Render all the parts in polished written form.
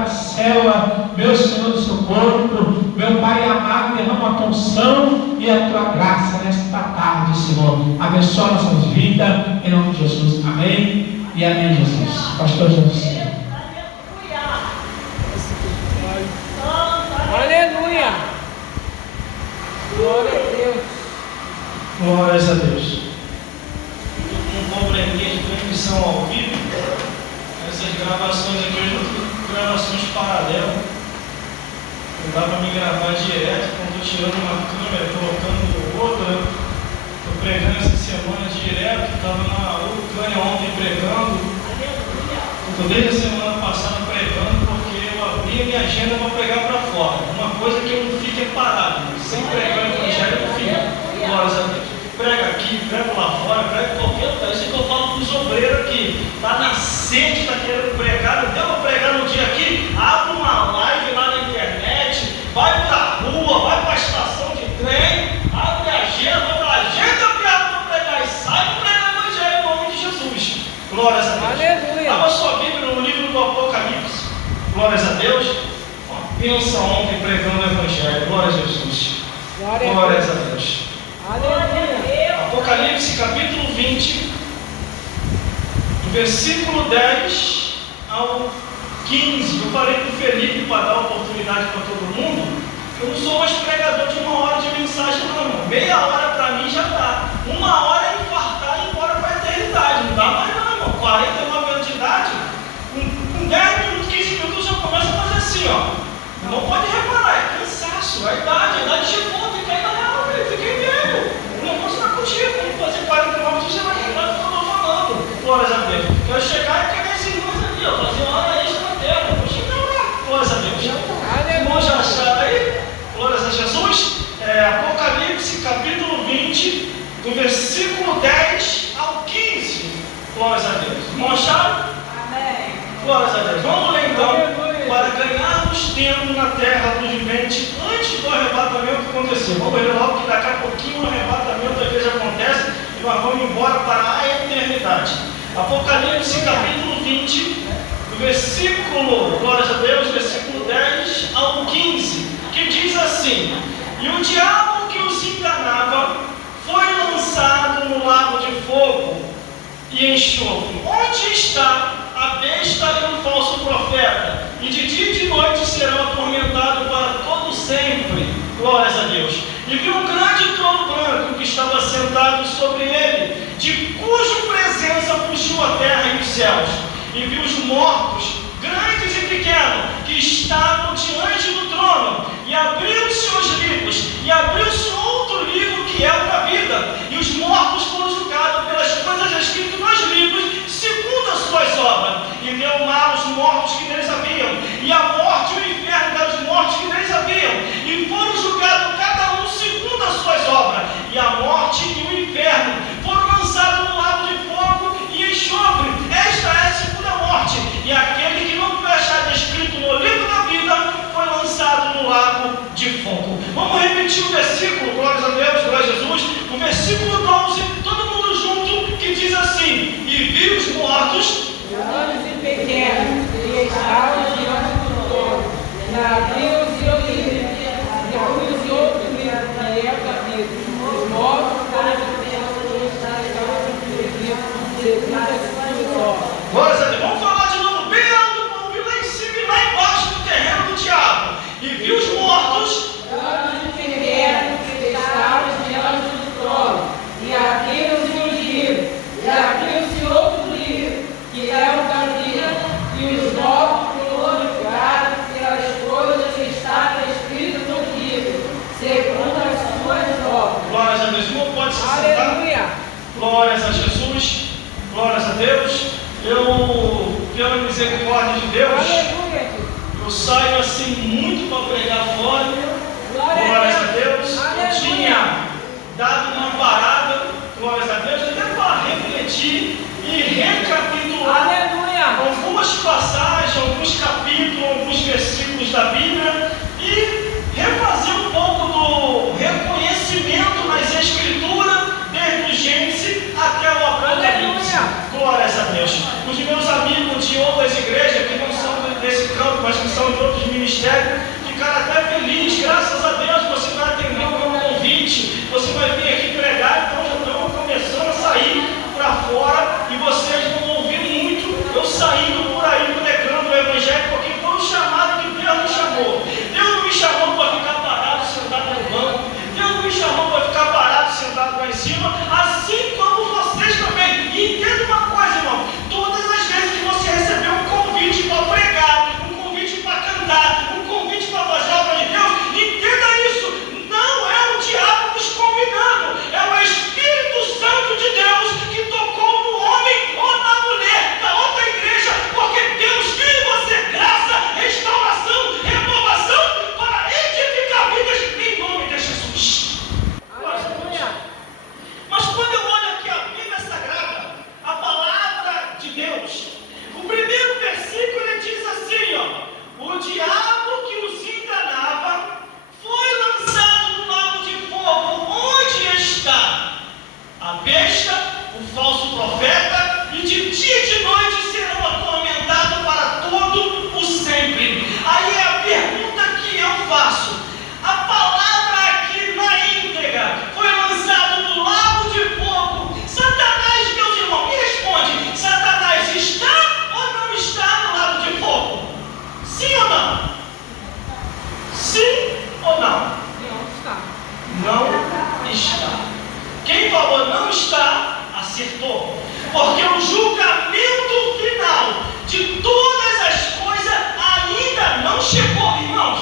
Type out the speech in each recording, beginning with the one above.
Marcela, meu Senhor do seu corpo, meu Pai amado, derrama a tua unção e a tua graça nesta tarde, Senhor. Abençoa nossas vidas, em nome de Jesus. Amém e amém, Jesus. Pastor Jesus. Aleluia! Glória a Deus! Glórias a Deus. Um probleminha de transmissão ao vivo. Essas gravações aqui são gravações paralelas. Não dá para me gravar direto, quando estou tirando uma câmera, colocando outra. Estou pregando essa semana direto, estava na Ucrânia ontem pregando. Estou desde a semana passada pregando, porque eu abri a minha agenda para pregar para fora. Uma coisa que eu não fico é parado, sem pregar o evangelho eu não fico. Glórias a Deus. Prega aqui, prega lá fora, prega em qualquer lugar. Isso que eu falo para os obreiros aqui. Está na sede, está querendo pregar. Não deu para pregar no dia aqui? Abre uma live lá na internet, vai para a rua, vai para a estação de trem, abre a agenda, vai para a agenda para pregar e sai para pregar o evangelho em nome de Jesus. Glórias a Deus. Aleluia. Abra sua Bíblia no livro do Apocalipse. Glórias a Deus. Pensa ontem pregando o evangelho. Glórias a Jesus. Glórias a Deus. Aleluia. Apocalipse capítulo 20, do versículo 10 ao 15. Eu falei para o Felipe para dar oportunidade para todo mundo. Eu não sou mais pregador de 1 hora de mensagem, não, irmão. Meia hora para mim já dá. 1 hora é infartar e ir embora para a eternidade. Não dá mais, não, irmão. 49 anos de idade, com 10 minutos, 15 minutos já começa a fazer assim, ó. Não pode reparar, é cansaço, a idade chegou, tem que cair na real, velho. Fiquei velho. O negócio está contigo. Vamos fazer 49 minutos, você vai lembrar do que eu estou falando. Glórias a Deus. Quero chegar e pegar esses irmãos ali, ó. Fazer uma hora extra na terra. Vou chegar lá. Glórias a Deus. Irmão, já acharam aí? Glórias a Jesus. Apocalipse capítulo 20, do versículo 10 ao 15. Glórias a Deus. Irmão, acharam? Amém. Glórias a Deus. Vamos ler então. Para ganharmos tempo na terra do vivente antes do arrebatamento acontecer. Vamos ler logo que daqui a pouquinho o arrebatamento da igreja acontece e nós vamos embora para a eternidade. Apocalipse capítulo 20, do versículo, glórias a Deus, versículo 10 ao 15, que diz assim: e o diabo que os enganava foi lançado no lago de fogo e enxofre, onde está a besta e o falso profeta, e de dia e de noite serão atormentados para todo sempre. Glórias a Deus. E viu um grande trono branco que estava sentado sobre ele, de cuja presença fugiu a terra e os céus. E viu os mortos, grandes e pequenos, que estavam diante do trono, e abriu-se os livros, e abriu-se outro livro que é o da vida, e os mortos foram julgados pelas coisas escritas nos livros, segundo as suas obras. E deu mar os mortos que neles haviam, e a morte e o inferno deram os mortos que neles haviam, e foram julgados cada um segundo as suas obras. E a morte e o inferno foram lançados no lago de fogo e enxofre. Esta é a segunda morte. E aquele que não foi achado escrito no livro da vida foi lançado no lago de fogo. Vamos repetir o versículo, glórias a Deus, glória a Jesus. O versículo 12, todo mundo junto, que diz assim: e viu os mortos, grandes e pequenos, que estavam diante do trono, e abriu-se outro livro, que é o da vida. Os mortos foram segundo as suas obras. glórias a Deus. Vamos falar de novo, bem alto, para ouvir lá em cima e lá embaixo do terreno do diabo. E viu os mortos, Grandes e pequenos, que estavam diante do trono, e abriu-se o livro, e abriu-se outro livro, que é o da vida, e os mortos foram julgados pelas coisas que estavam escritas no livro, segundo as suas obras. glórias a Deus. Irmão, pode se sentar. Aleluia! Glórias a Jesus, glórias a Deus. Eu, pela misericórdia de Deus, Aleluia! eu saio assim muito para pregar fora. Glórias a Deus. Eu tinha dado uma parada, glórias a Deus, até para refletir e recapitular Aleluia! algumas passagens, alguns capítulos, alguns versículos da Bíblia e refazer um pouco do reconhecimento nas Escrituras, desde o Gênesis até o Apocalipse. Aleluia! Glórias a Deus. Os meus amigos de outras igrejas, que não são desse campo, mas que ministério, ficar até feliz. Graças a Deus você vai atender o meu convite, você vai vir aqui pregar, então já estamos começando a sair para fora e vocês vão ouvir muito eu saindo por aí pregando o Evangelho, porque foi um chamado que Deus me chamou. Deus não me chamou para ficar parado, sentado no banco. Deus não me chamou para ficar parado, sentado lá em cima, assim como vocês também. E entenda uma coisa, irmão, todas as vezes que você recebeu um convite para pregar, um convite para cantar, um convite para fazer a obra de Deus, entenda isso, não é o diabo nos convidando, é o Espírito Santo de Deus que tocou no homem ou na mulher da outra igreja, porque Deus viu em você graça, restauração, renovação para edificar vidas em nome de Jesus. Aleluia. Mas quando eu olho aqui a Bíblia Sagrada, a palavra de Deus, o primeiro versículo ele diz assim, ó: o diabo que os enganava foi lançado no lago de fogo. Onde está a besta, o falso profeta, e de dia e de noite serão atormentados para todo o sempre. Aí é a pergunta que eu faço. A palavra aqui na íntegra foi lançado no lago de fogo. Satanás, meus irmãos, me responde: Satanás está ou não está no lago de fogo? Sim ou não? Sim ou não? Não está. Não está. Quem falou não está, acertou. Porque o julgamento final de todas as coisas ainda não chegou, irmãos.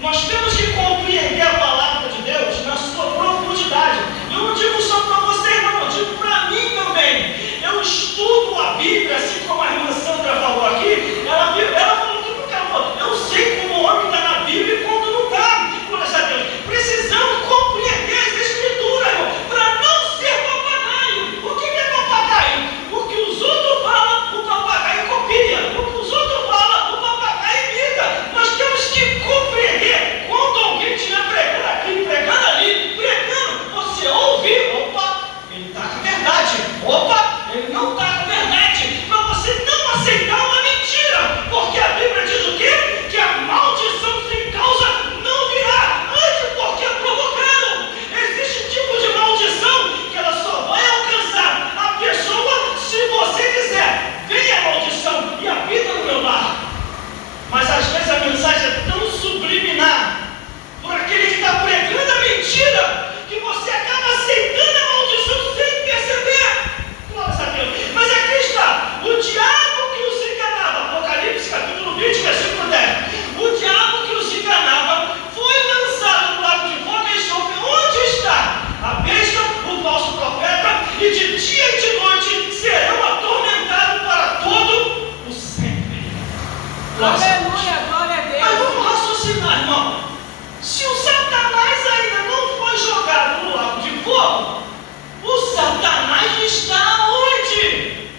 Nós temos que compreender a palavra de Deus na sua profundidade. Eu não digo só para você, não, eu digo para mim também. Eu estudo a Bíblia, assim como a irmã Sandra falou aqui. Ela falou tudo que ela falou. Eu sei como o homem está na Bíblia e quando não está. Graças a Deus. Precisamos compreender as Escrituras, irmão, para não ser papagaio. O que é papagaio? O que os outros falam, o papagaio copia. O que os outros falam, o papagaio imita. Nós temos que compreender. Quando alguém estiver pregando aqui, pregando ali, pregando, você ouve, opa, ele está com a verdade. Opa, ele não está com a verdade. Para você não aceitar uma mentira. Porque a Bíblia diz o quê? Que a maldição sem causa não virá. Antes, porque provocaram. Existe tipo de maldição que ela só vai alcançar a pessoa se você dizer: venha a maldição e habita no meu lar. Mas às vezes a mensagem é tão subliminar por aquele que está pregando a mentira que você acaba aceitando a maldição sem perceber. Glória a Deus. Mas aqui está: o diabo que os enganava. Apocalipse capítulo 20, versículo 10. O diabo que os enganava foi lançado no lago de fogo e enxofre. Onde está a besta, o falso profeta, e de dia e de noite serão atormentados para todo o sempre. Glória a Deus. Aleluia, glória a Mas Deus. vamos raciocinar, irmão. Se o Satanás ainda não foi jogado no lago de fogo, o Satanás está onde?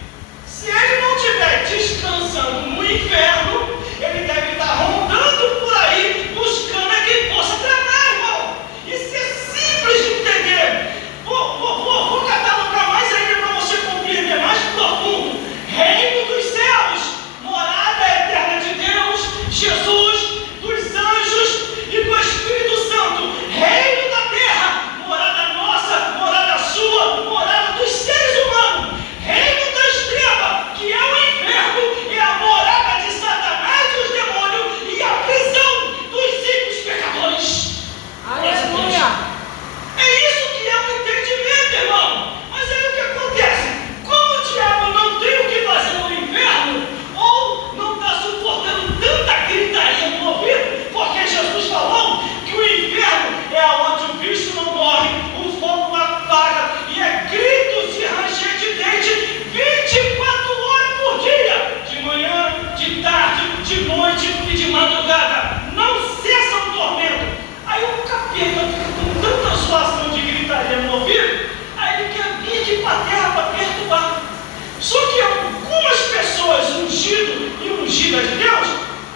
Se ele não estiver descansando no inferno, ele deve estar rondando por aí, buscando a quem possa tratar, irmão. Isso é simples de entender. Vou catalogar mais ainda para você compreender mais profundo. Reino dos céus, morada eterna de Deus, Jesus, dos anjos e do Espírito Santo. Reino da terra, morada nossa, morada sua, morada dos seres humanos. Reino das trevas, que é o inferno, é a morada de Satanás e os demônios e a prisão dos ímpios pecadores. Aleluia. É isso que é o entendimento, irmão. Mas aí o que acontece? Como o diabo não tem o que fazer no inferno, ou não está suportando tanta gritaria no ouvido, porque Jesus falou que o inferno é onde o bicho não morre, o fogo não apaga, e é gritos e ranger de dente 24 horas por dia, de manhã, de tarde, de noite e de madrugada. Não cessa o tormento. Aí o capeta fica com tanta zoação de gritaria no ouvido, aí ele quer vir aqui para a terra para perturbar. Só que algumas pessoas ungidas e ungidas de Deus,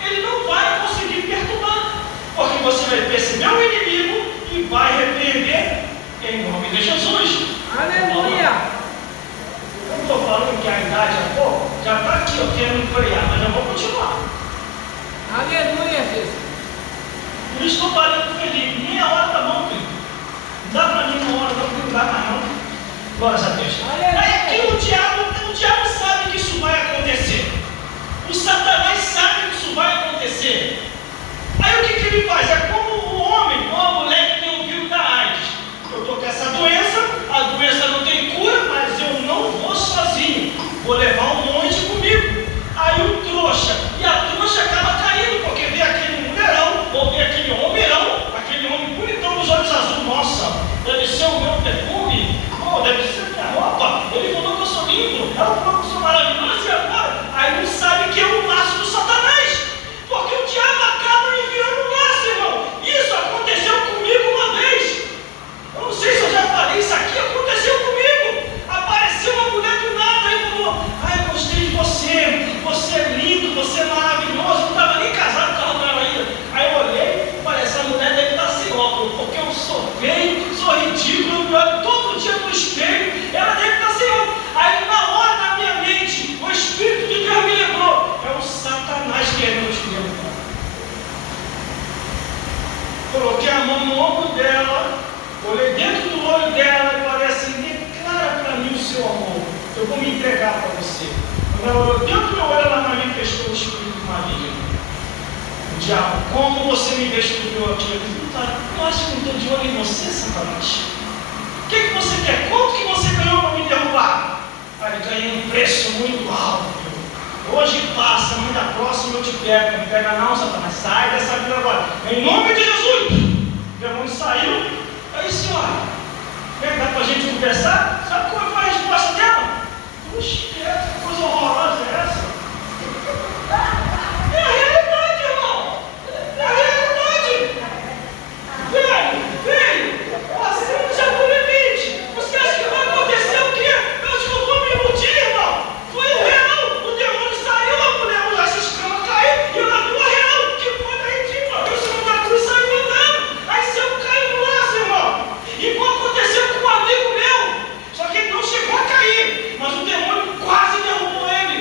ele não vai conseguir perturbar, porque você vai perceber o inimigo e vai repreender em nome de Jesus. Aleluia. Eu estou falando que a idade já está aqui, eu quero me frear, mas eu vou continuar. Aleluia, Jesus. Glória a Deus. Aí aqui o diabo sabe que isso vai acontecer. O Satanás sabe que isso vai acontecer. Aí o que ele faz? É como o homem ou a mulher que tem o vírus da AIDS. Eu estou com essa doença, a doença não tem cura, mas eu não vou sozinho. Vou levar um monte comigo. Aí o trouxa, e a trouxa acaba caindo, porque vê aquele mulherão, ou vê aquele homerão, aquele homem bonitão dos olhos azuis. Nossa, deve ser o meu perfume, deve ser minha roupa. Ele falou que eu sou lindo, ela falou que eu sou maravilhoso, e agora? Aí não sabe que é o laço do Satanás, porque o diabo acaba me enviando um laço, irmão. Isso aconteceu comigo uma vez. Eu não sei se eu já falei, isso aqui aconteceu comigo. Apareceu uma mulher do nada e falou: eu gostei de você, você é lindo, você é maravilhoso. Eu não estava nem casado, estava com ela ainda. Aí eu olhei, falei: essa mulher deve estar sem óculos, porque eu sou feio, sou ridículo, eu me olho todo dia no espelho, ela deve estar sem óculos. Aí na hora, na minha mente, o Espírito de Deus me lembrou: é o Satanás querendo te derrubar. Coloquei a mão no ombro dela, olhei dentro do olho dela e falei assim: declara para mim o seu amor, eu vou me entregar para você. Quando ela olhou dentro do meu olho, ela manifestou o Espírito maligno. O diabo: como você me destruiu aqui? Eu disse: eu acho que não estou de olho em você, Satanás. O que você quer? Quanto que você ganhou para me derrubar? Aí ganhei um preço muito alto. Hoje passa, mas da próxima eu te pego. Não me pega não, Satanás. Sai dessa vida agora. Em nome de Jesus. O demônio saiu. Aí, senhora, dá para a gente conversar? Sabe qual foi a resposta dela? Puxa, que coisa horrorosa é essa? É a realidade, irmão. É a realidade. Velho, passamos já do limite. Você acha que vai acontecer o quê? Eu acho que eu vou me iludir, irmão. Foi o real. O demônio saiu, a mulher, as escamas caíram e ela viu a real. Que coisa ridícula. Eu sou da cruz, saiu andando. Aí se eu caio no laço, irmão. Igual aconteceu com um amigo meu. Só que ele não chegou a cair, mas o demônio quase derrubou ele.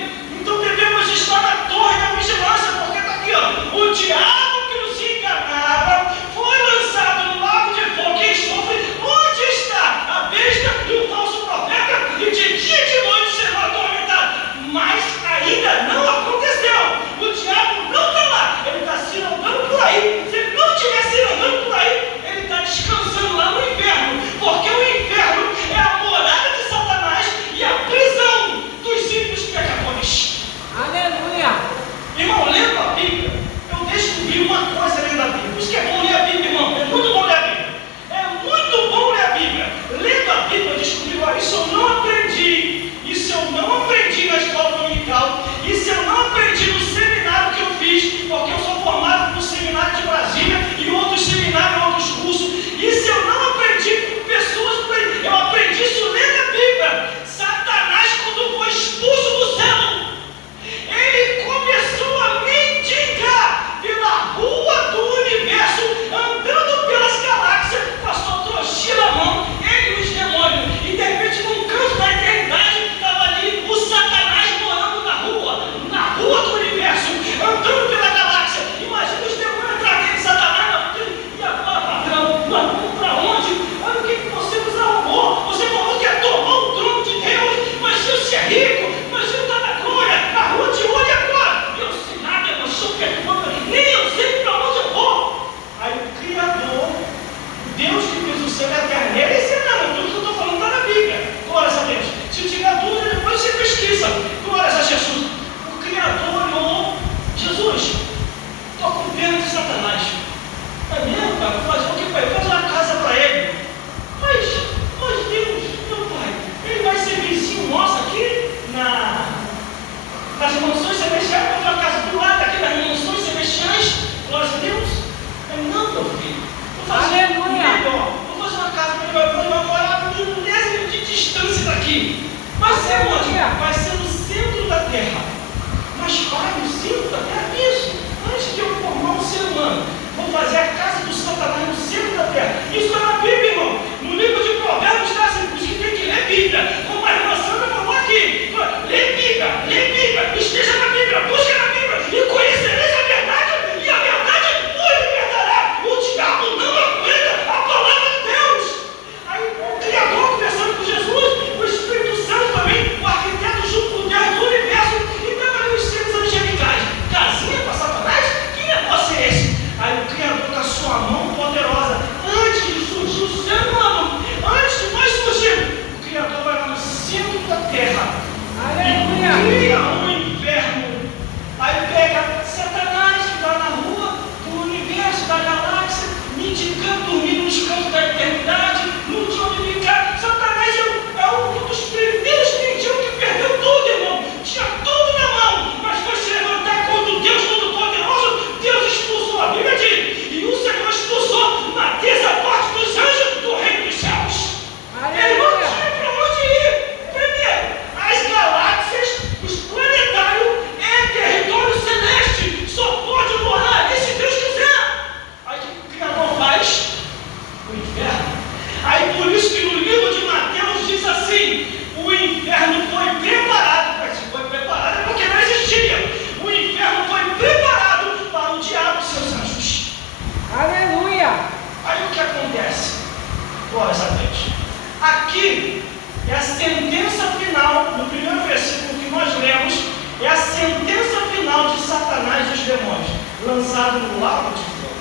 lançado no lago de fogo.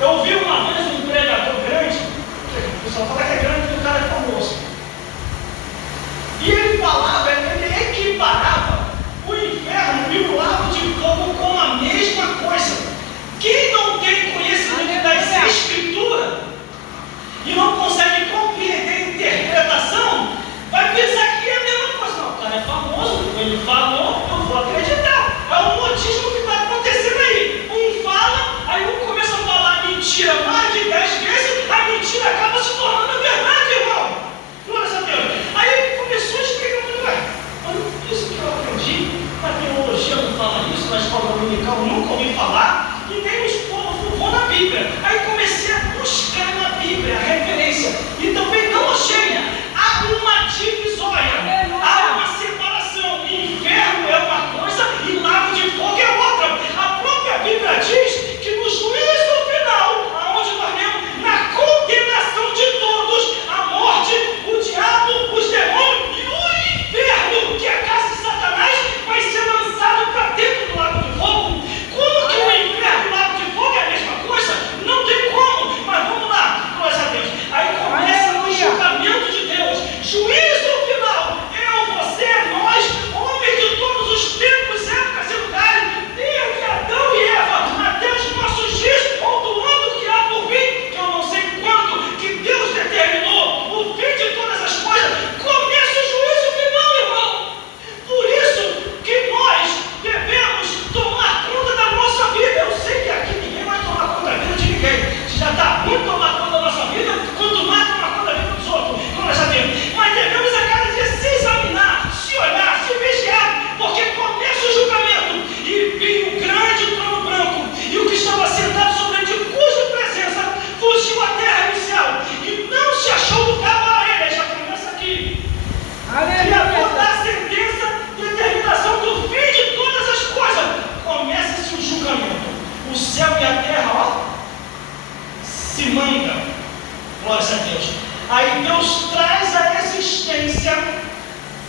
Eu ouvi uma vez um pregador grande, o pessoal fala que é grande porque o cara é famoso. E ele falava, ele equiparava o inferno e o lago de fogo com a mesma coisa. Quem não tem conhecimento das Escrituras e não consegue compreender a interpretação, vai pensar que é a mesma coisa. Não, o cara é famoso, ele falou, eu vou acreditar. É o modismo que está acontecendo aí. Um fala, aí um começa a falar mentira mais de 10 vezes, a mentira acaba se tornando verdade, irmão. Glória a Deus. Aí ele começou a explicar para ele, olha, isso que eu aprendi, na teologia não fala isso, na escola dominical nunca ouvi falar, e nem os povos vão na Bíblia. Aí comecei a buscar na Bíblia a referência, e também não achei. Há uma divisória, há uma separação. Inferno é uma coisa e lago de fogo é outra. A própria Bíblia diz que no juízo final, aonde nós vemos na condenação de todos, a morte, o diabo, os demônios e o inferno, que é a casa de Satanás, vai ser lançado para dentro do lago de fogo. Como que o inferno e o lago de fogo é a mesma coisa? Não tem como, mas vamos lá, glória a Deus. Aí começa o julgamento de Deus, juízo final. Eu, você, nós, homens de todos os tempos, épocas e lugares, desde Adão e Eva, até os nossos dias, ou do ano que há por vir, que eu não sei quando, que Deus determinou, o fim de todas as coisas, começa o juízo final, irmão. Por isso que nós devemos tomar conta da nossa vida. Eu sei que aqui ninguém vai tomar conta da vida de ninguém. Já está ruim tomar conta da nossa vida, quanto mais tomar conta da vida dos outros. Glória a Deus. Mas devemos a cada dia se examinar, se olhar, se vigiar, porque começa o julgamento. E vi um grande trono branco, e o que estava sentado sobre ele, de cuja presença fugiu a terra e o céu, e não se achou lugar para ele. Já começa aqui. E a sentença, determinação do fim de todas as coisas. Começa-se o julgamento. O céu e a terra, ó, se manda. Glória a Deus. Aí Deus traz à existência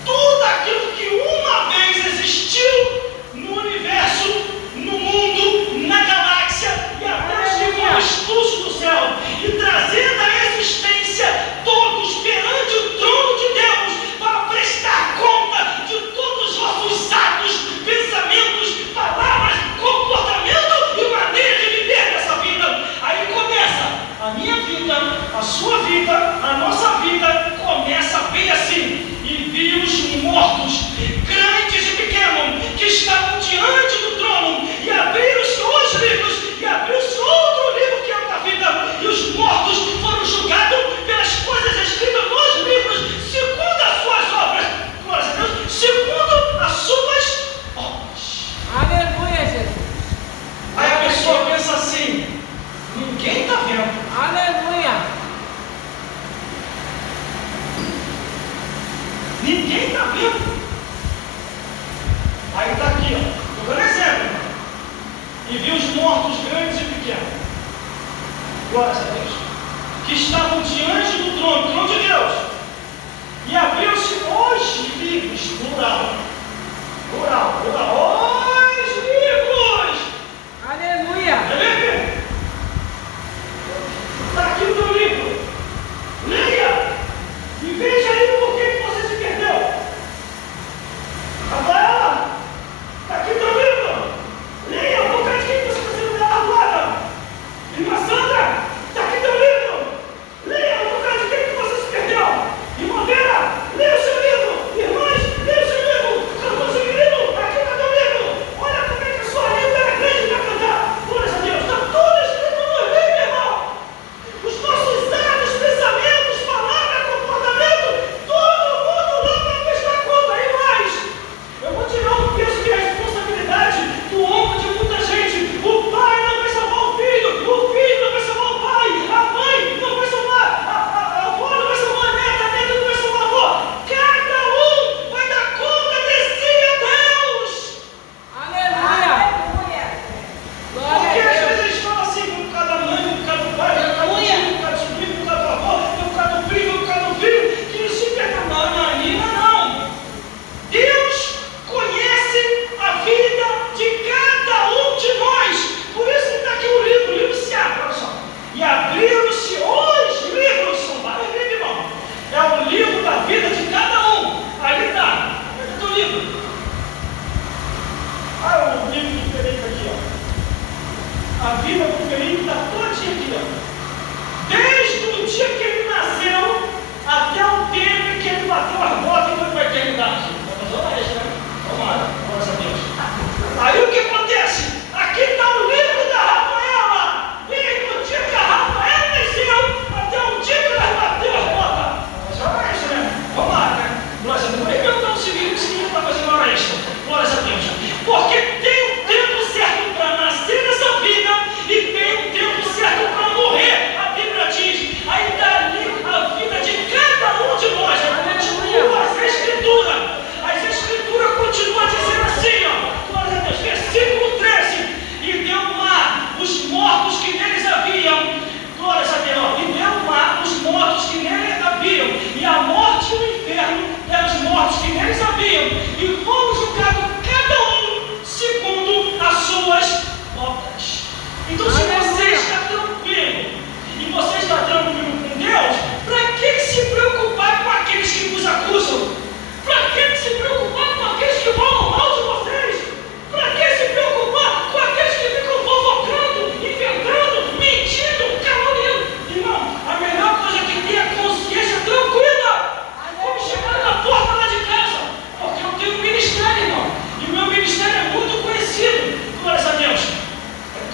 tudo aquilo que uma vez existiu no universo, no mundo, na galáxia, e até os que foram expulsos do céu, e trazendo à existência todos perante o trono de Deus, para prestar conta de todos os vossos atos, pensamentos, palavras, comportamento e maneira de viver nessa vida. Aí começa a minha vida, a sua vida, a nossa vida, começa bem assim. E vi os mortos, grandes e pequenos, que estavam diante do trono, e abriram-se os livros, e abriu-se outro livro que é o da vida, e os mortos foram julgados pelas coisas escritas nos livros, segundo as suas obras. Glória a Deus, segundo as suas obras. Aleluia, Jesus. Aí a pessoa pensa assim, ninguém está vendo. Aleluia. Ninguém está vendo. Aí está aqui, ó. Estou dando exemplo. E vi os mortos grandes e pequenos. Glória a Deus. Que estavam diante do trono de Deus. E abriu-se os livros, plural. Os livros. Aleluia. Está aqui o teu livro. Leia. E veja aí por que você se perdeu. Rafaela, está aqui o teu livro. Leia por que você está sendo galardoada. Irmã Sandra, está aqui o teu livro. Leia por causa de que você se perdeu. Irmã Vera, leia o seu livro. Irmãs, leia o seu livro. Cadê o seu livro? Aqui está o teu livro. A vida do Felipe está todinha aqui, ó. Desde o dia que ele nasceu até o tempo em que ele bateu as botas e foi para a eternidade. Vamos lá, glória a Deus. Aí o que acontece? Aqui está o livro da Rafaela. Desde o dia que a Rafaela nasceu até o dia que ela bateu as botas. Hora extra, né? Vamos lá, né? Glória a Deus. Eu não seguindo para fazer uma hora extra. Glória a Deus. Porque tem um tempo certo para nascer nessa vida e tem um tempo certo para morrer. A Bíblia diz. Aí dali a vida de cada um de nós. Continua as Escrituras. As Escrituras continuam dizendo assim, ó. Glória a Deus. Versículo 13. E deu o mar os mortos que neles haviam. Glória a Deus. E deu o mar os mortos que neles haviam. E a morte e o inferno eram os mortos que neles haviam. E foram julgados cada um segundo as suas obras. Então, se você está tranquilo e você está tranquilo com Deus, para que se preocupar com aqueles que vos acusam? Para que se preocupar com aqueles que falam mal de vocês? Para que se preocupar com aqueles que ficam fofocando, inventando, mentindo, caluniando? Irmão, a melhor coisa que tem é a consciência tranquila. Como chegar na porta lá de casa? Porque eu tenho um ministério, irmão. E o meu ministério é muito conhecido. Glória a Deus.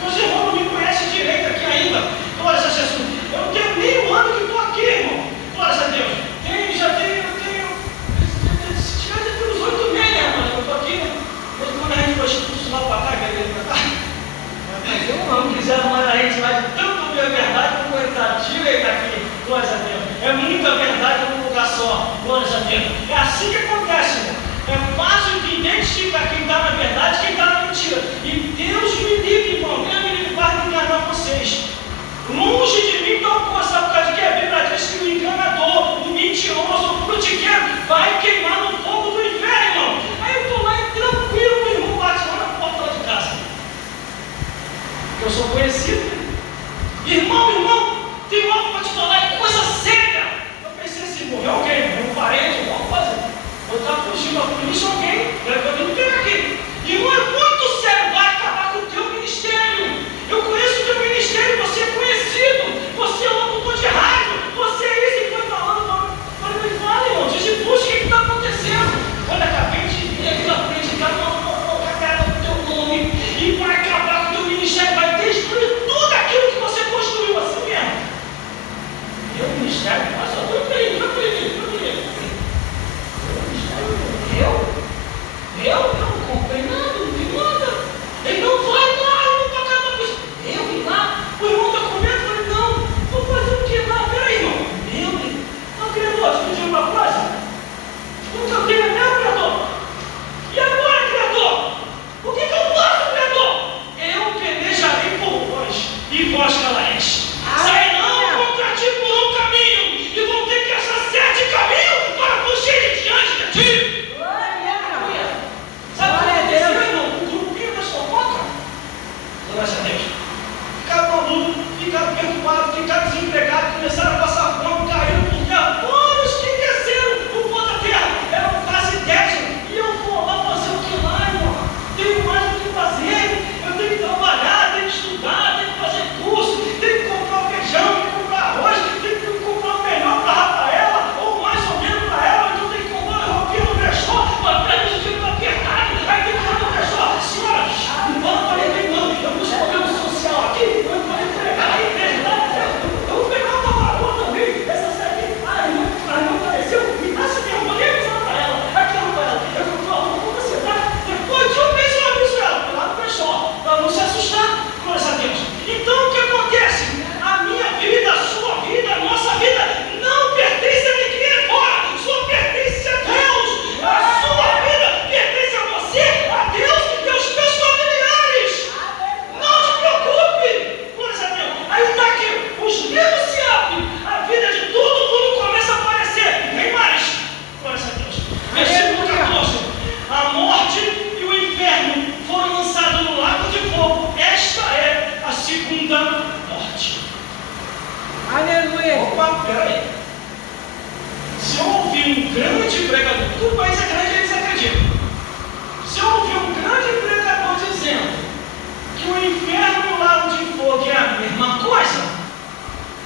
Os irmãos não me conhecem direito aqui ainda. Glória a Jesus. Eu tenho meio ano que estou aqui, irmão. Glória a Deus. Já tenho uns 8 meses, né, irmão? Eu estou aqui, né? Desde quando a gente foi expulso lá para cá, que ele para cá. Mas eu não quiseram mais a gente lá de tanto ver a verdade como ele está direito aqui. Glória a Deus. É muita verdade num lugar só. Glória a Deus. É assim que acontece, irmão. É fácil de identificar quem está na verdade e quem está na mentira. E Deus me livre, irmão. Deus me livre para enganar vocês. Longe de mim tal coisa, sabe por causa que a Bíblia diz que o enganador, o mentiroso, o frutiqueiro vai queimar no fogo do inferno, irmão. Aí eu estou lá e tranquilo, meu irmão bate lá na porta lá de casa. Eu sou conhecido. Irmão, tem algo para te falar, é coisa séria. Eu pensei assim, morreu alguém, um parente, alguma coisa. Eu estava fugindo da polícia, alguém, eu não tenho aqui. Irmão, é muito sério, vai acabar com o teu ministério. Eu conheço o teu ministério, você é conhecido, você é locutor de rádio, você é isso e foi falando. Falei, me fala, irmão, diz e puxa, o que está acontecendo? Olha, acabei de vir aqui na frente de casa, vou cagar no teu nome e vai acabar com o teu ministério, vai destruir tudo aquilo que você construiu assim mesmo. Meu ministério, mas eu estou tranquilo. Eu não comprei nada, não vi nada. Ele não vai lá, eu não vou acabar com isso. Eu vim lá, o irmão está com medo, eu falei, não, vou fazer o que lá? Peraí, irmão. Meu Deus, não, criador, te pedi uma coisa? Não eu tenho mesmo, criador? E agora, criador? O que eu faço, criador? Eu pelejarei por vós, e vós calareis. Sairão contra ti por um caminho, e vão ter que achar 7 caminhos para fugir diante de ti. Sabe o que aconteceu, irmão? O grupinho da fofoca. Glória a Deus. Ficaram malucos, ficaram perturbados, ficaram desempregados, começaram a passar fome, caíram por terra. Todos que desceram o pó da terra eram quase 10. E eu vou lá fazer o que lá, irmão? Tenho mais o que fazer. Eu tenho que trabalhar, tenho que estudar, tenho que fazer curso, tenho que comprar feijão, tenho que comprar arroz, tenho que comprar o melhor para a Rafaela, ou mais ou menos para ela, então tenho que comprar uma roupinha no brechó, para isso eu fico apertado. Aí tem que comprar no brechó. Senhora, não falei bem não, eu vou escolher um social aqui, eu vou entregar a igreja lá, eu vou pegar uma marota também, essa série aqui, a irmã apareceu, me dá esse termo, eu vou usar para ela, aqui eu vou ela, eu vou falar, como você tá? Depois de um mês eu aviso ela, lá no brechó, para não se assustar, glória a Deus. Então o que acontece? A minha vida, a sua vida, a nossa vida não pertence a ninguém fora, só pertence a Deus. A sua vida pertence a você, a Deus e aos teus familiares. Não te preocupe, glória a Deus. Aí está aqui, os livros se abrem, a vida de todo mundo começa a aparecer, vem mais, glória a Deus. Versículo 14: a morte e o inferno foram lançados no lago de fogo. Esta é a segunda morte. Aleluia. Opa, peraí. Se eu ouvir um grande pregador, tudo país é grande, eles acreditam. Se eu ouvir um grande pregador dizendo que o inferno e o lago de fogo é a mesma coisa.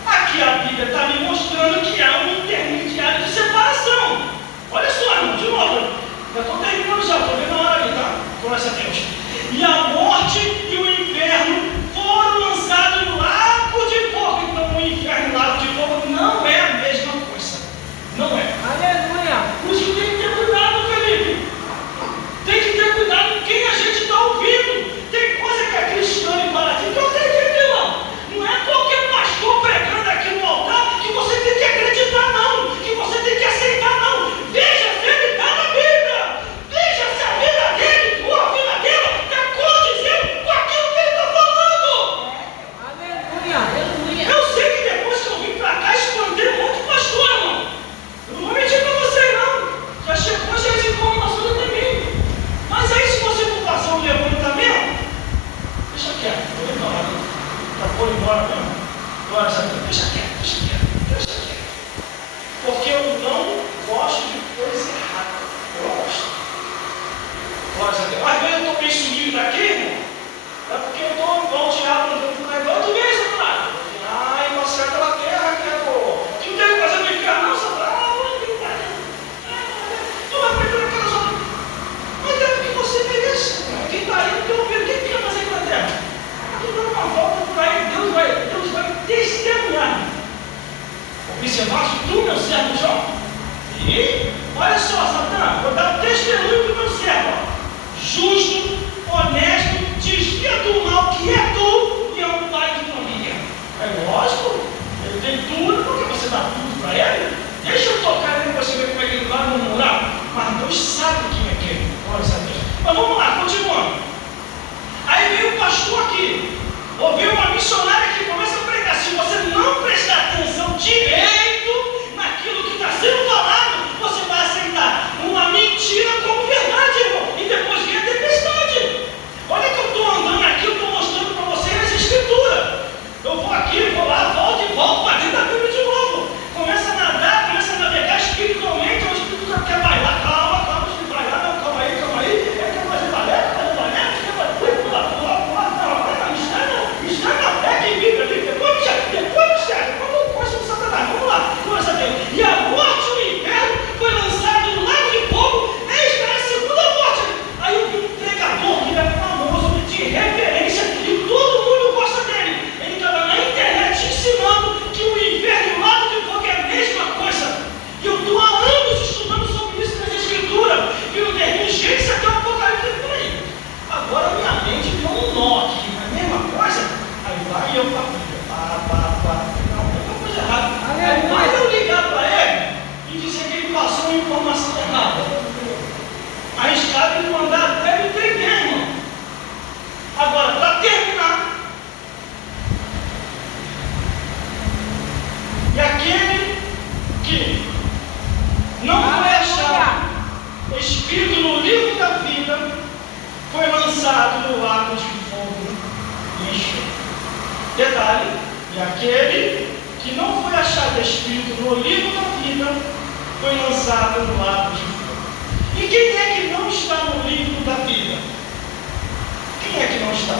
Aqui a Bíblia está me mostrando que há um intermediário de separação. Olha só, irmão, de novo. Já estou terminando já, estou vendo a hora ali, tá? Glória a Deus. E a morte e o inferno foram lançados no lago de fogo. Então o inferno e o lago de fogo não é a mesma coisa. Não é. Aleluia. Por isso tem que ter cuidado, Felipe. Tem que ter cuidado com quem a gente está ouvindo. Tem coisa que é cristã e para ti que eu acredito, irmão. Não é qualquer pastor pregando aqui no altar que você tem que acreditar, não. Que você tem que aceitar, não. Veja se ele está na Bíblia. Veja se a vida dele ou a vida dela está condizendo com aquilo que ele está falando. Aleluia. Eu sei que depois que eu vim para cá, espantei um monte de pastor, irmão. Eu não vou mentir para você, não. Já chegou gente de informações até mim. Mas aí, se você for fazer um levantamento, deixa quieto, vou embora. Já vou embora mesmo. Agora, deixa quieto. Porque eu não gosto de coisa errada. Eu não gosto. Glória a Deus. Às vezes eu estou bem sumido daqui, irmão. É porque eu estou igual o diabo no negócio do mês, Satanás. Ai, você é aquela terra que é boa. Que não tem que fazer no inferno, não, Satanás. Tu vai pregar aquela zona. Mas é porque você merece. Quem está aí, porque eu vi, quem quer fazer aqui na terra? Tu dá uma volta por aí, Deus vai testemunhar. Observaste tu, meu servo Jó? E olha só, Satã, vou dar um testemunho para o meu servo. Justo, honesto, desvia do mal que é tu e é um pai de família. É lógico, ele tem tudo, porque você dá tudo para ele. Deixa eu tocar nele para você ver como é que ele vai murmurar. Mas Deus sabe quem é quem. Glória a Deus. Mas vamos lá, continuando. Aí veio um pastor aqui, ouviu uma missionária que começa a pregar. Se você não prestar atenção direito naquilo que está sendo falado, você vai aceitar uma mentira como verdade, irmão. E depois vem a tempestade. Olha que eu estou andando aqui, eu estou mostrando para você as escrituras. Eu vou aqui, vou lá, volto e volto para dentro da Bíblia de novo. Começa a nadar, começa a navegar espiritualmente. O Espírito quer bailar, calma, Espírito vai lá, não, calma aí. Quer fazer balé, quer fazer pula, estraga a fé que Bíblia, depois me serve, como coisa do Satanás, vamos lá, começa a ver. E a morte e o inferno foi lançado no lago de fogo, esta é a segunda morte. Aí eu vi um pregador que é famoso, de referência, e todo mundo gosta dele. Ele estava na internet ensinando que o inferno e o lago de fogo é a mesma coisa. E eu estou há anos estudando sobre isso nas escrituras, e eu termino gente até o Apocalipse por aí. Agora minha mente deu um nó aqui, a mesma coisa. Aí vai eu para a Bíblia, não, tem uma coisa errada. Aí vai eu ligar para ele e dizer que ele passou uma informação errada. Arriscado ele mandar até me prender, irmão. Agora, para terminar, e aquele que não foi achado escrito no livro da vida foi lançado no lago de fogo e enxofre. Detalhe, e aquele que não foi achado escrito no livro da vida foi lançado no lago de fogo. E quem é que não está no livro da vida? Quem é que não está?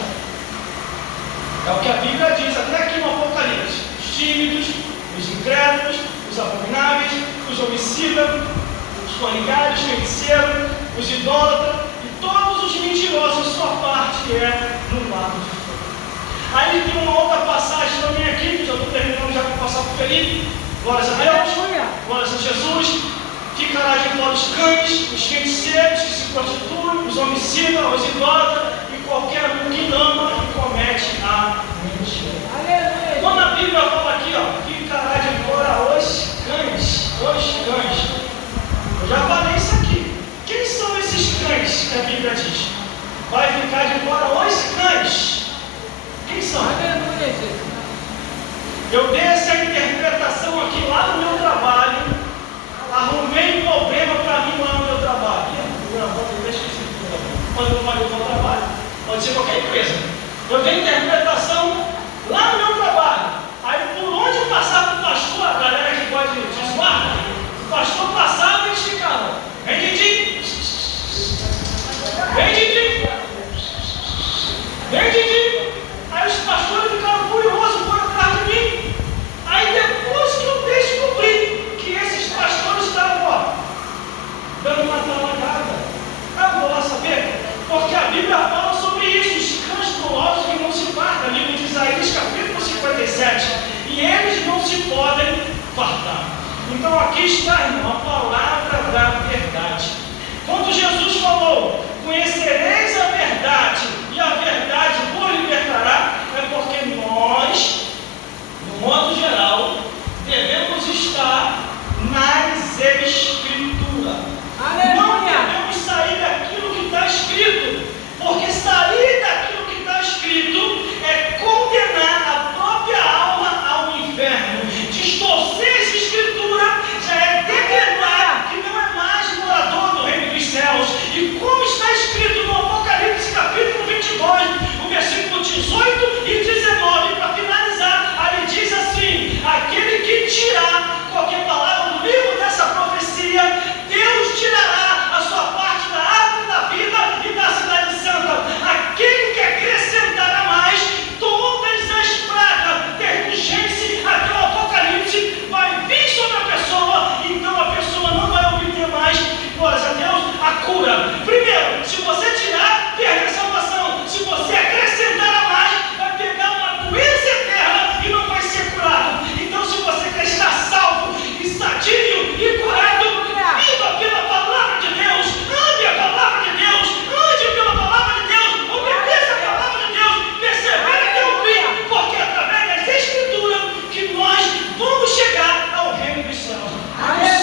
É o que a Bíblia diz até aqui no Apocalipse. Os tímidos, os incrédulos, os abomináveis, os homicidas, os fornicários, os feiticeiros, os idólatras e todos os mentirosos, sua parte é no lago de fogo. Aí tem uma outra passagem também aqui, que já estou terminando já para passar para o Felipe. Glória a Deus, glória a Jesus. Ficará de fora os cães, os feiticeiros que se prostituem, os homicidas, os idólatras e qualquer um que ama e comete a mentira. Aleluia. Quando a Bíblia fala aqui, ficará de fora os cães. Eu já falei isso aqui. Quem são esses cães que a Bíblia diz? Vai ficar de fora os cães. Quem são? Aleluia, Jesus. Eu dei essa interpretação aqui lá no meu trabalho. Arrumei um problema para mim lá no meu trabalho. Quando eu falei do meu trabalho, pode ser qualquer empresa. Eu dei interpretação lá no meu trabalho. Aí por onde passava o pastor, a galera que pode te zoar, o pastor passava e eles ficavam. Vem, Didi! Vem, Didi! Vem, Didi! Aí os pastores ficavam aqui está, irmão, a palavra da verdade. Quando Jesus falou, conhecereis a verdade, e a verdade vos libertará, é porque nós, no modo geral, devemos estar nas Escrituras. Não devemos sair daquilo que está escrito, porque sair daquilo que está escrito é condenar a própria alma ao inferno. Distorcer essa escritura já é decretar que não é mais morador do reino dos céus. E como está escrito no Apocalipse capítulo 22, no versículo 18 e 19, para finalizar, ali diz assim: aquele que tirar qualquer palavra do livro dessa profecia, Deus tirará a sua parte da árvore da vida e da cidade santa. Aquele que acrescentar a mais todas as pragas, desde Gênesis até o Apocalipse, vai vir sobre a pessoa, então a pessoa não vai obter mais, glórias a Deus, a cura. Primeiro, se você tirar, perde a salvação. Se você acrescentar a mais, vai pegar uma doença eterna e não vai ser curado. Então, se você quer estar salvo e sadio e curado, viva pela palavra de Deus, ame a palavra de Deus, ande pela palavra de Deus, obedeça a palavra de Deus, persevere até o fim, porque é através das Escrituras que nós vamos chegar ao reino dos céus. O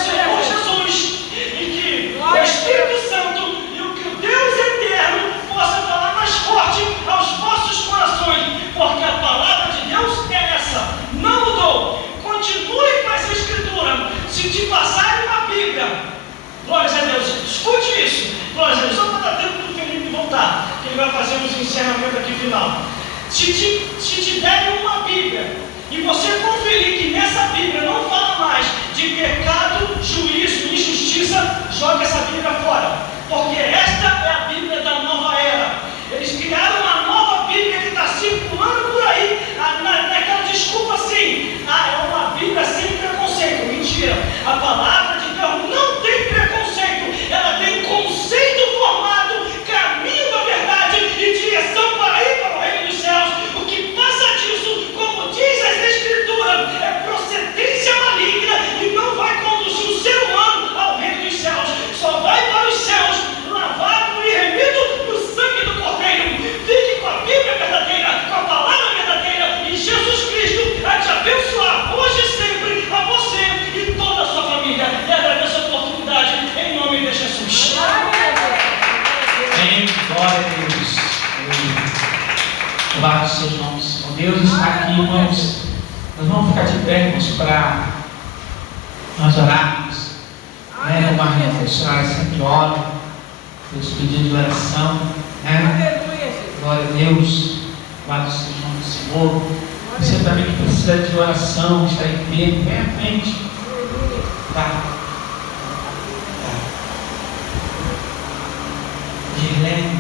Senhor Jesus, e que o Espírito Santo e o que o Deus eterno possa falar mais forte aos vossos corações, porque a palavra de Deus é essa, não mudou. Continue com essa Escritura. Se te passarem uma Bíblia, glórias a Deus, escute isso, glórias a Deus, só para dar tempo do Felipe voltar, que ele vai fazer uns encerramentos aqui final. Se te derem uma Bíblia e você conferir que nessa Bíblia não fala mais de pecado, juízo e injustiça, jogue essa Bíblia fora, porque esta é a Bíblia da nova era. Eles criaram uma nova Bíblia que está circulando por aí, naquela desculpa assim: é uma Bíblia sem preconceito. Mentira, a palavra de Deus não tem preconceito, ela tem conceito formado, caminho da verdade e direção para ir para o reino dos céus. O que passa disso, como diz as Escrituras, é procedência maligna e não vai conduzir o ser humano ao reino dos céus. Só vai para os céus lavado e remido no sangue do Cordeiro. Fique com a Bíblia verdadeira, com a palavra verdadeira, e Jesus Cristo vai te abençoar hoje e sempre, a você e toda a sua família. E agradeço a oportunidade em nome de Jesus. Amém. Glória a Deus. Louvado seus nomes. O Deus está aqui, irmãos. Nós vamos ficar de pé, irmãos, para nós orarmos. Como a reflexionária sempre ora, pelos pedidos de oração. Glória a Deus. Louvado seja o nome do Senhor. Você também que precisa de oração, está em pé, vem à frente. Tá. Dirlene.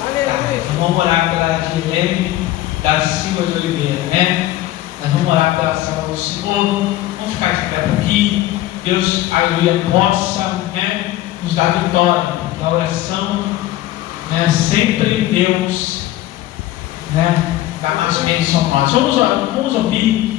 Nós vamos orar pela Dirlene da Silva de Oliveira, né? Nós vamos orar pela salva do Senhor. Vamos ficar de pé aqui. Deus, aleluia, possa, nos dar vitória, porque a oração, sempre Deus, dá mais bênção a nós. Vamos ouvir